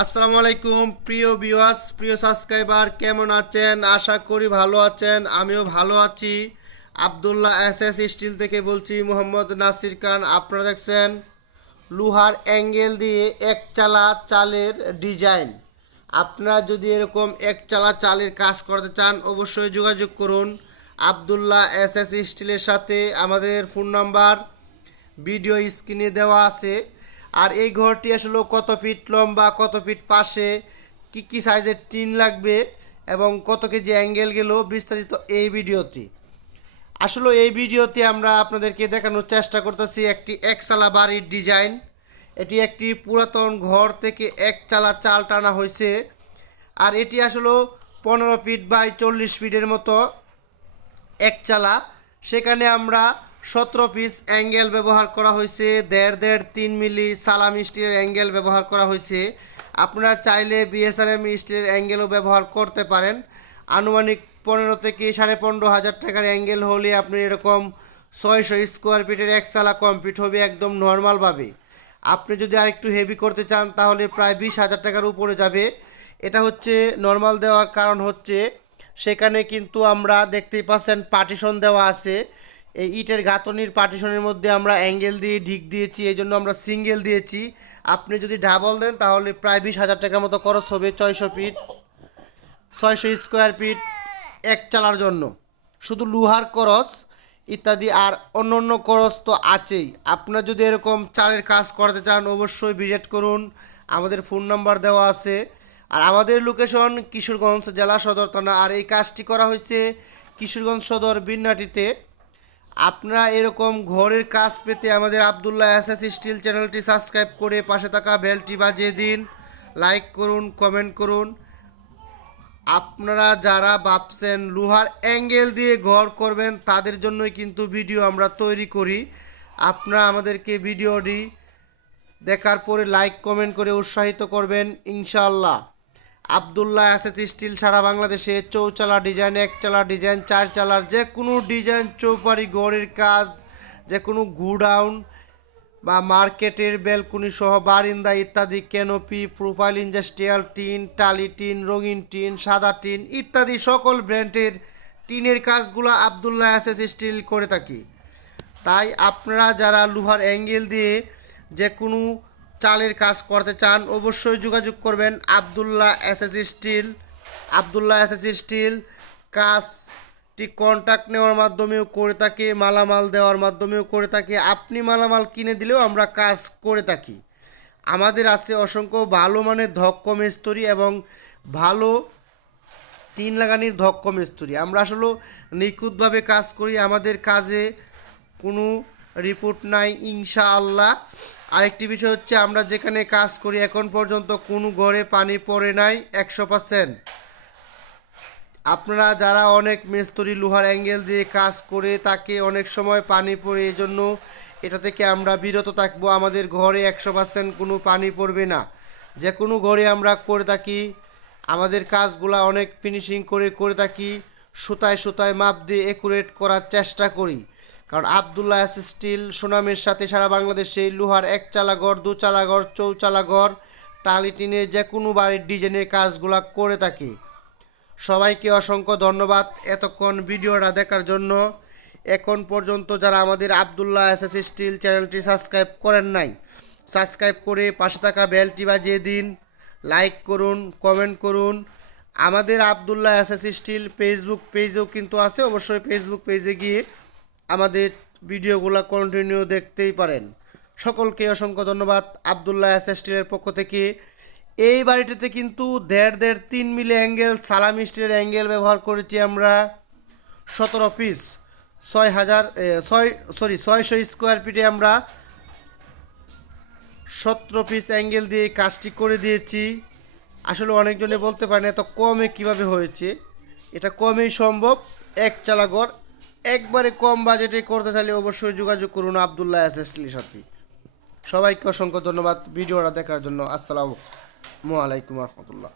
আসসালামু আলাইকুম প্রিয় ভিউয়ার্স, প্রিয় সাবস্ক্রাইবার, কেমন আছেন? আশা করি ভালো আছেন। আমিও ভালো আছি। আবদুল্লাহ এসএস স্টিল থেকে বলছি, মোহাম্মদ নাসির খান। আপনারা দেখছেন লোহার অ্যাঙ্গেল দিয়ে এক চালা চালের ডিজাইন। আপনারা যদি এরকম এক চালা চালের কাজ করতে চান, অবশ্যই যোগাযোগ করুন আবদুল্লাহ এসএস স্টিলের সাথে। আমাদের ফোন নাম্বার ভিডিও স্ক্রিনে দেওয়া আছে। আর এই ঘরটি আসলে কত ফিট লম্বা, কত ফিট পাশে, কি সাইজের টিন লাগবে এবং কত কেজি অ্যাঙ্গেল গেল, বিস্তারিত এই ভিডিওতে। আসলে এই ভিডিওতে আমরা আপনাদেরকে দেখানোর চেষ্টা করতেছি একটি একচালা বাড়ির ডিজাইন। এটি একটি পুরাতন ঘর থেকে এক চালা চাল টানা হয়েছে। আর এটি আসলে 15 ফিট বাই 40 ফিটের মতো এক চালা। সেখানে আমরা 17 পিস অ্যাঙ্গেল ব্যবহার করা হয়েছে, 1.5 মিলি সালাম স্টিলের অ্যাঙ্গেল ব্যবহার করা হয়েছে। আপনারা চাইলে বিএসআরএম স্টিলের অ্যাঙ্গেলও ব্যবহার করতে পারেন। আনুমানিক 15 থেকে 15,500 টাকার অ্যাঙ্গেল হলে আপনি এরকম 600 স্কোয়ার ফিটের এক চালা কমপ্লিট হবে একদম নর্মালভাবে। আপনি যদি আরেকটু হেভি করতে চান তাহলে প্রায় 20,000 টাকার উপরে যাবে। এটা হচ্ছে নর্মাল দেওয়ার কারণ হচ্ছে সেখানে কিন্তু আমরা দেখতেই পাচ্ছেন পার্টিশন দেওয়া আছে। এই ইটের গাঁথনির পার্টিশনের মধ্যে আমরা অ্যাঙ্গেল দিয়ে ঢিক দিয়েছি, এই জন্য আমরা সিঙ্গেল দিয়েছি। আপনি যদি ডাবল দেন তাহলে প্রায় 20,000 টাকার মতো খরচ হবে 600 স্কোয়ার ফিট এক চালার জন্য। শুধু লোহার খরচ ইত্যাদি আর অন্য অন্য খরচ তো আছেই। আপনারা যদি এরকম চালের কাজ করতে চান অবশ্যই ভিজিট করুন, আমাদের ফোন নাম্বার দেওয়া আছে। আর আমাদের লোকেশন কিশোরগঞ্জ জেলা সদর থানা। আর এই কাজটি করা হয়েছে কিশোরগঞ্জ সদর বিন্নাটিতে। আপনারা এরকম ঘরের কাজ পেতে আমাদের আবদুল্লাহ এসএস স্টিল চ্যানেলটি সাবস্ক্রাইব করে পাশে থাকা বেলটি বাজিয়ে দিন, লাইক করুন, কমেন্ট করুন। আপনারা যারা ভাবছেন লোহার অ্যাঙ্গেল দিয়ে ঘর করবেন তাদের জন্যই কিন্তু ভিডিও আমরা তৈরি করি। আপনারা আমাদেরকে ভিডিওটি দেখার পরে লাইক কমেন্ট করে উৎসাহিত করবেন ইনশাআল্লাহ। আবদুল্লাহ এসএস স্টিল সারা বাংলাদেশে চৌচালা ডিজাইন, একচালা ডিজাইন, চার চালার যে কোনো ডিজাইন, চৌপাড়ি ঘরের কাজ, যে কোনো গুডাউন বা মার্কেটের ব্যালকনি সহ বারিন্দা ইত্যাদি, ক্যানোপি, প্রোফাইল, ইন্ডাস্ট্রিয়াল টিন, টালি টিন, রঙিন টিন, সাদা টিন ইত্যাদি সকল ব্র্যান্ডের টিনের কাজগুলো আবদুল্লাহ এসএস স্টিল করে থাকি। তাই আপনারা যারা লোহার অ্যাঙ্গেল দিয়ে যে কোনো চালের কাজ করতে চান অবশ্যই যোগাযোগ করবেন Abdullah SS still. Abdullah SS still কাজটি কন্ট্যাক্ট নেওয়ার মাধ্যমেও করে থাকি, মালামাল দেওয়ার মাধ্যমেও করে থাকি। আপনি মালামাল কিনে দিলেও আমরা কাজ করে থাকি। আমাদের আছে অসংখ্য ভালো মানের দক্ষ মিস্ত্রি এবং ভালো টিন লাগানির দক্ষ মিস্ত্রি। আমরা আসলে নিখুঁতভাবে কাজ করি, আমাদের কাজে কোনো রিপোর্ট নাই ইনশাআল্লাহ। আরেকটি বিষয় হচ্ছে আমরা যেখানে কাজ করি এখন পর্যন্ত কোনো ঘরে পানি পড়ে নাই 100%। আপনারা যারা অনেক মিস্ত্রি লোহার অ্যাঙ্গেল দিয়ে কাজ করে তাকে অনেক সময় পানি পড়ে, এই জন্য এটা থেকে আমরা বিরত থাকবো। আমাদের ঘরে 100% কোনো পানি পড়বে না। যে কোনো ঘরে আমরা করে থাকি, আমাদের কাজগুলা অনেক ফিনিশিং করে থাকি, সুতায় সুতায় মাপ দিয়ে একুরেট করার চেষ্টা করি। কারণ আবদুল্লাহ এসএস স্টিল সুনামের সাথে সারা বাংলাদেশে লোহার এক চালা ঘর, দু চালা ঘর, চৌচালা ঘর, টালি টিনের যে কোনো বাড়ির ডিজাইনের কাজগুলা করে থাকি। সবাইকে অসংখ্য ধন্যবাদ এতক্ষণ ভিডিওটা দেখার জন্য। এখন পর্যন্ত যারা আমাদের আবদুল্লাহ এসএস স্টিল চ্যানেলটি সাবস্ক্রাইব করেন নাই, সাবস্ক্রাইব করে পাশে থাকা বেলটি বাজিয়ে দিন, লাইক করুন, কমেন্ট করুন। আমাদের আবদুল্লাহ এসএস স্টিল ফেসবুক পেজেও কিন্তু আছে, অবশ্যই ফেসবুক পেজে গিয়ে আমাদের ভিডিওগুলো কন্টিনিউ দেখতেই পারেন। সকলকে অসংখ্য ধন্যবাদ আবদুল্লাহ এসএস স্টিলের পক্ষ থেকে। এই বাড়িটিতে কিন্তু 1.5-3 মিলি অ্যাঙ্গেল সালাম স্টিলের অ্যাঙ্গেল ব্যবহার করেছি আমরা 17 পিস। 600 স্কোয়ার ফিটে আমরা 17 পিস অ্যাঙ্গেল দিয়ে কাজটি করে দিয়েছি। আসলে অনেকজনে বলতে পারেন এত কমে কিভাবে হয়েছে, এটা কমেই সম্ভব। এক চালা ঘর একবারে কম বাজেটে করতে চাইলে অবশ্যই যোগাযোগ করুন আবদুল্লাহ এসএস স্টিলের সাথে। সবাইকে অসংখ্য ধন্যবাদ ভিডিওটা দেখার জন্য। আসসালামু আলাইকুম রহমতুল্লাহ।